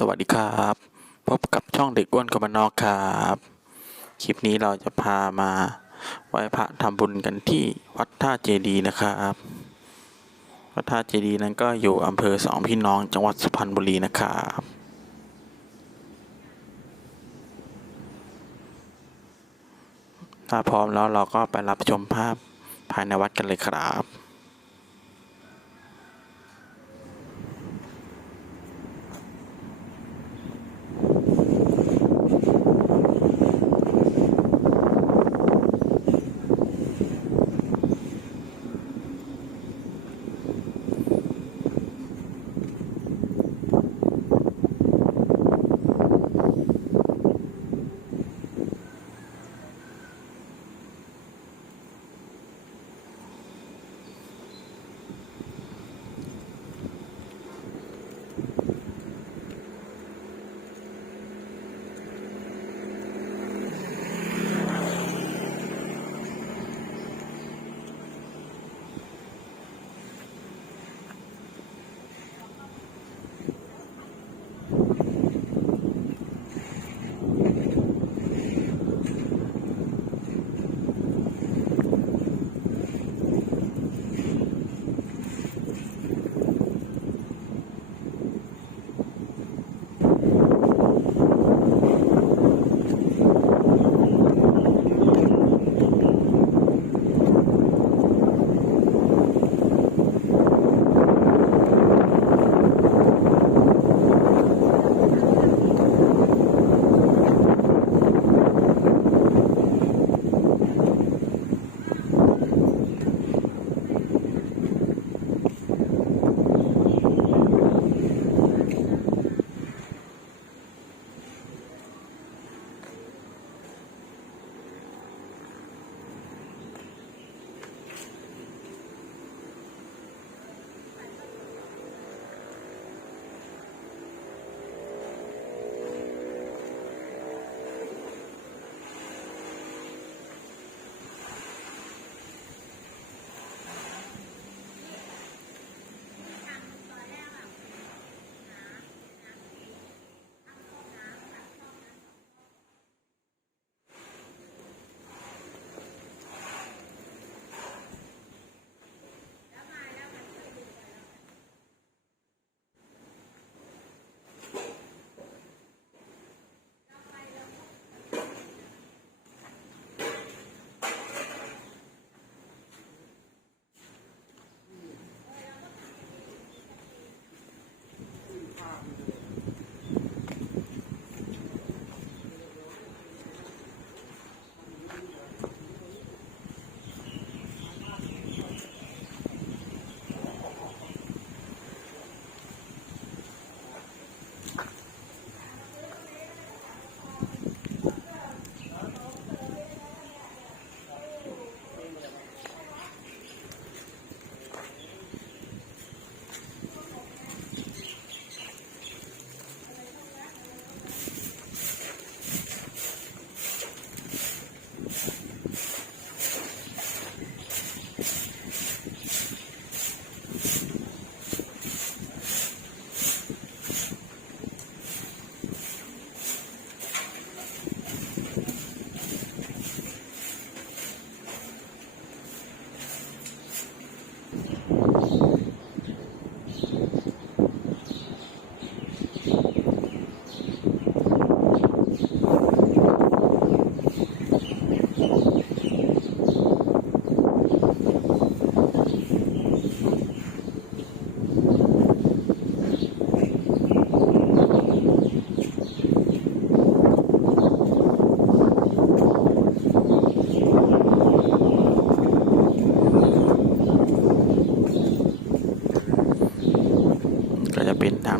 สวัสดีครับ พบกับช่องเด็กอ้วนกับนนอกครับ คลิปนี้เราจะพามาไหว้พระทำบุญกันที่วัดท่าเจดีย์นะครับ วัดท่าเจดีย์นั้นก็อยู่อำเภอสองพี่น้องจังหวัดสุพรรณบุรีนะครับถ้าพร้อมแล้วเราก็ไปรับชมภาพภายในวัดกันเลยครับ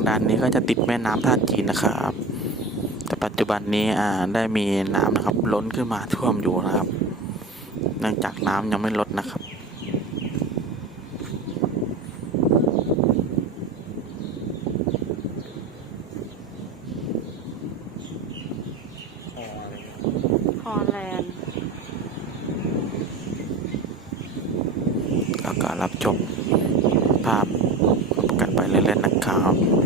ด้านนี้ก็จะติดแม่น้ำท่าจีนนะครับ แต่ปัจจุบันนี้อ่าได้มีน้ำนะครับล้นขึ้นมาท่วมอยู่นะครับเนื่องจากน้ำยังไม่ลดนะครับฮอลแลนด์แล้วก็รับชมภาพกันไปเรื่อยๆนะครับ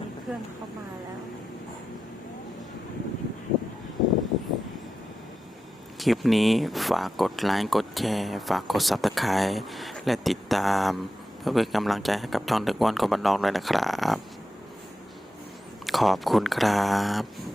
มีเพื่อนเข้ามาแล้ว คลิปนี้ฝากกดไลค์กดแชร์ ฝากกด subscribe และติดตาม เพื่อเป็นกำลังใจให้กับช่องเด็กวันกบนนอกเลยนะครับ ขอบคุณครับ